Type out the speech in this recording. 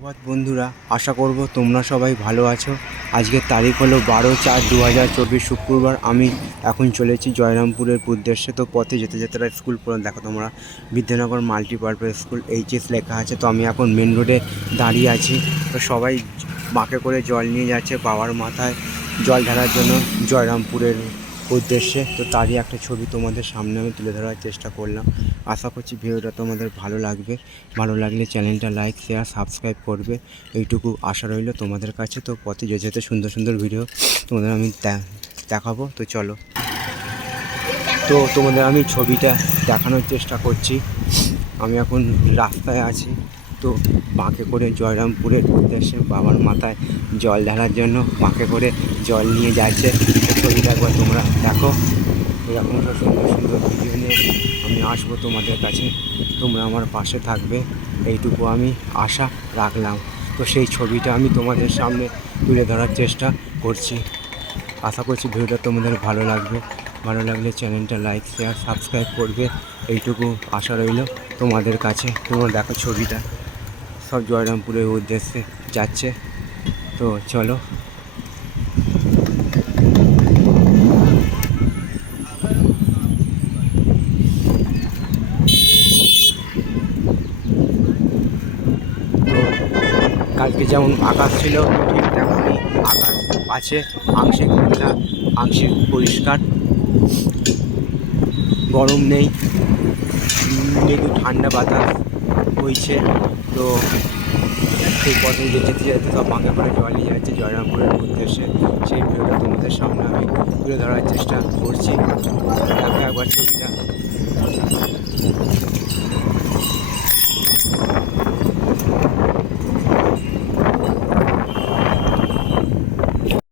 সুপ্রভাত বন্ধুরা, আশা করব তোমরা সবাই ভালো আছো। আজকের তারিখ হলো 12/4/2024 শুক্রবার। আমি এখন চলেছি জয়রামপুরের উদ্দেশ্যে। তো পথে যেতে যেতে স্কুল পড়ে দেখো তোমরা, বিদ্যানগর মাল্টিপারপাস স্কুল এইচএস লেখা আছে। তো আমি এখন মেন রোডে দাঁড়িয়ে আছি। তো সবাই বাঁকে করে জল নিয়ে যাচ্ছে বাবার মাথায় জল ঢালার জন্য জয়রামপুরের উদ্দেশ্যে। তো তারই একটা ছবি তোমাদের সামনে আমি তুলে ধরার চেষ্টা করলাম। আশা করছি ভিডিওটা তোমাদের ভালো লাগবে। ভালো লাগলে চ্যানেলটা লাইক শেয়ার সাবস্ক্রাইব করবে, এইটুকু আশা রইল তোমাদের কাছে। তো পথে যেতে যেতে সুন্দর সুন্দর ভিডিও তোমাদের আমি দেখাবো। তো চলো, তো তোমাদের আমি ছবিটা দেখানোর চেষ্টা করছি। আমি এখন রাস্তায় আছি। তো বাঁকে করে জয়রামপুরের উদ্দেশ্যে বাবার মাথায় জল ঢালার জন্য বাঁকে করে জল নিয়ে যাচ্ছে। তো ছবিটা একবার তোমরা দেখো। এরকম সব সুন্দর সুন্দর ভিডিও নিয়ে আমি আসবো তোমাদের কাছে। তোমরা আমার পাশে থাকবে, এইটুকু আমি আশা রাখলাম। তো সেই ছবিটা আমি তোমাদের সামনে তুলে ধরার চেষ্টা করছি। আশা করছি ভিডিওটা তোমাদের ভালো লাগবে। ভালো লাগলে চ্যানেলটা লাইক শেয়ার সাবস্ক্রাইব করবে, এইটুকু আশা রইল তোমাদের কাছে। তোমরা দেখো ছবিটা, সব জয়রামপুরের উদ্দেশ্যে যাচ্ছে। তো চলো। তো কালকে যেমন আকাশ ছিল ঠিক তেমনই আকাশ আছে, আংশিক মেঘলা আংশিক পরিষ্কার, গরম নেই, মৃদু ঠান্ডা বাতাস বইছে। তো সেই পথে যেতে যেতে সব বাঁকে করে জল নিয়ে যাচ্ছে জয়রামপুরের উদ্দেশ্যে। সেই ভিডিওটা তোমাদের সামনে আমি তুলে ধরার চেষ্টা করছি। দেখো একবার ছবিটা।